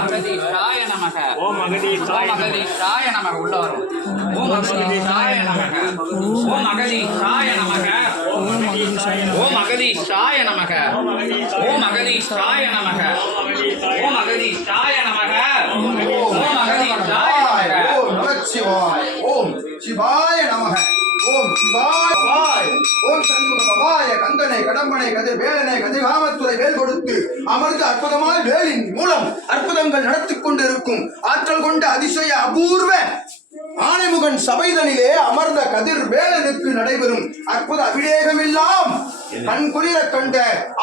அகதீஷாய நமக ஓம் அகதீஷாய நமக உள்ள வரும் ஓம் அகதீஷாய நமக ஓம் அகதீஷாய நமக ஓம் அகதீஷாய நமக ஓம் அகதீஷாய நமக ஓம் அகதீஷாய நமக ஓம் ஓம் சிவாய நமக ஓம் சிவாய ஓம் சண்முக பவாய கந்தனை கடம்பனை கதிர் வேலனை கதிர்காமத்துறை வேல் கொடுத்து அமர்ந்து அற்புதமாய் வேலின் மூலம் அற்புதங்கள் நடத்திக் கொண்டிருக்கும் ஆற்றல் கொண்ட அதிசய அபூர்வ ஆனைமுகன் சபைதனிலே அமர்ந்த கதிர் வேலனுக்கு நடைபெறும் அற்புத அபிஷேகம் எல்லாம் கண் குளிர கண்ட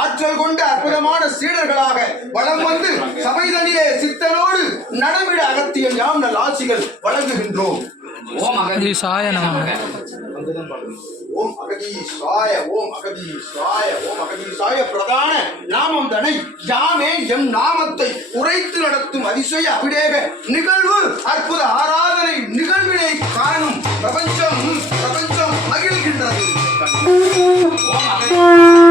ஆற்றல் கொண்ட அற்புதமான சீடர்களாக வலம் வந்து சபைதனிலே சித்தனோடு நடமிட அகத்தியம் யாம் நல் ஆட்சிகள் வழங்குகின்றோம். ஓம் மகதீஷாய நமக. ஓம் அகதீசாய ஓம் அகதீசாய ஓம் அகதீசாய பிரதான நாமம் தனை யாமே எம் நாமத்தை உரைத்து நடத்தும் அதிசய அபிடேக நிகழ்வு அற்புத ஆராதனை நிகழ்வினை காணும் பிரபஞ்சம் பிரபஞ்சம் மகிழ்கின்றது. ஓம்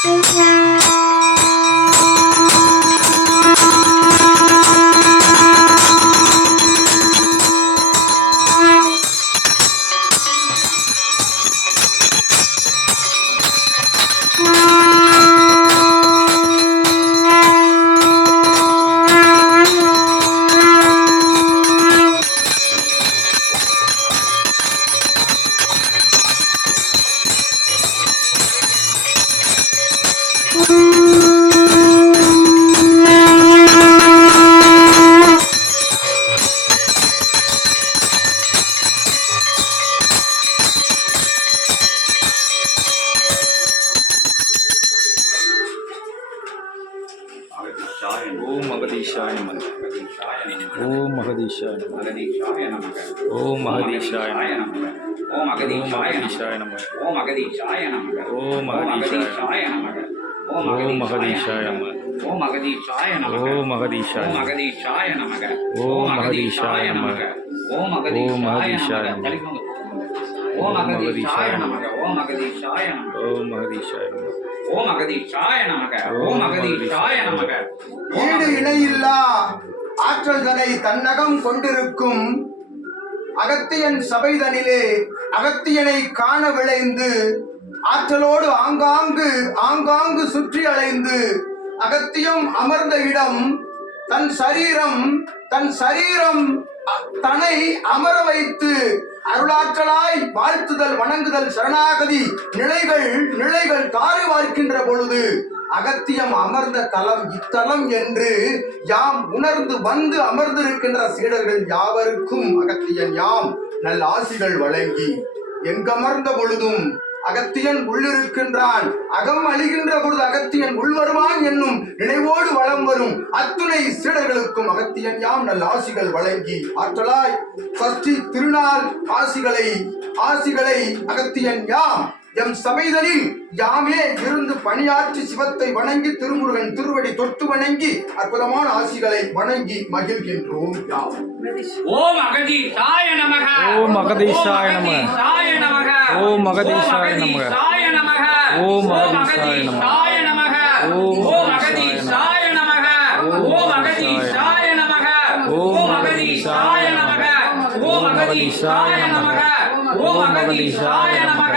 今天 ஓம் அகதீஷாய நமக ஓம் அகதீஷாய நமக ஓம் அகதீஷாய நமக ஓம் அகதீஷாய நமக ஓம் அகதீஷாய நமக ஓம் அகதீஷாய நமக ஓம் அகதீஷாய அகதீஷாய நமக ஓம் அகதீஷாய நமக ஓம் அகதீஷாய நமக ஓம் அகதீஷாய நமக ஓம் அகதீஷாய நமக ஓம் அகதீஷாய நமக ஓம் அகதீஷாய நமக ஓம் அகதீஷாய ஆற்றல் தனை தன்னகம் கொண்டிருக்கும் அகத்தியன் சபைதனிலே அகத்தியனை காண விளைந்து ஆற்றலோடு ஆங்காங்கு ஆங்காங்கு சுற்றி அலைந்து அகத்தியம் அமர்ந்த இடம் தன் சரீரம் தன் சரீரம் அ- தன்னை அமர வைத்து அருளாற்றலாய் வாழ்த்துதல் வணங்குதல் சரணாகதி நிலைகள் நிலைகள் தாரை வார்க்கின்ற பொழுது அகத்தியம் அமர்ந்த தலம் இத்தலம் என்று யாம் உணர்ந்து வந்து அமர்ந்திருக்கின்ற சீடர்கள் யாவருக்கும் அகத்தியன் யாம் நல் ஆசிகள் வழங்கி. எங்கமர்ந்த பொழுதும் அகத்தியன் உள்ளிருக்கின்றான். அகம் அழிகின்ற பொழுது அகத்தியன் உள்வருவான் என்னும் நினைவோடு வளம் வரும் அத்துணை சீடர்களுக்கும் அகத்தியன் யாம் நல் ஆசிகள் வழங்கி. ஆற்றலாய் சஷ்டி திருநாள் ஆசிகளை ஆசிகளை அகத்தியன் யாம் எம் சபைதனில் யாமே இருந்து பணியாற்றி சிவத்தை வணங்கி திருமுருகன் திருவடி தொட்டு வணங்கி அற்புதமான ஆசிகளை வணங்கி மகிழ்கின்றோம் யாம் ஓம் அகதீஷாய நமக ஓம் அகதீஷாய நமக. சாய நமக ஓம் அகதீஷாய நமக. சாய நமக ஓம் அகதீஷாய நமக. சாய நமக ஓம் அகதீஷாய நமக ஓம் அகதீஷாய நமக ஓம் அகதீஷாய நமக ஓம் அகதீஷாய நமக ஓம் அகதீஷாய நமக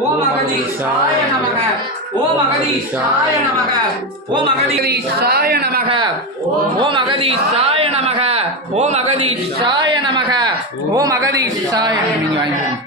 ஓம் அகதீஷாய நமக. ஓம் அகதீஷாய நமக. ஓம் அகதீஷாய நமக. ஓம் அகதீஷாய நமக. ஓம் அகதீஷாய நமக. ஓம் அகதீஷாய நீங்க வாங்கிக்கோங்க.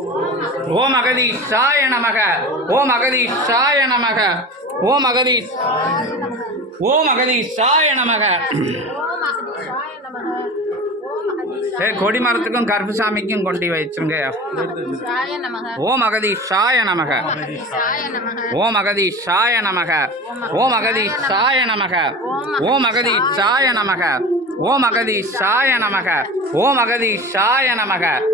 ஓம் அகதீஷாய நமக ஓம் அகதீஷாய நமக ஓம் அகதீஷ் ஓம் அகதீஷாய நமக. ஏ கொடி மரத்துக்கும் கருப்புசாமிக்கும் கொண்டு வச்சிருங்க. ஓம் அகதி சாய நமக. ஓம் அகதி சாய நமக. ஓம் அகதி சாய நமக. ஓம் அகதி சாய நமக. ஓம் அகதி சாய நமக. ஓம் அகதி சாய நமக.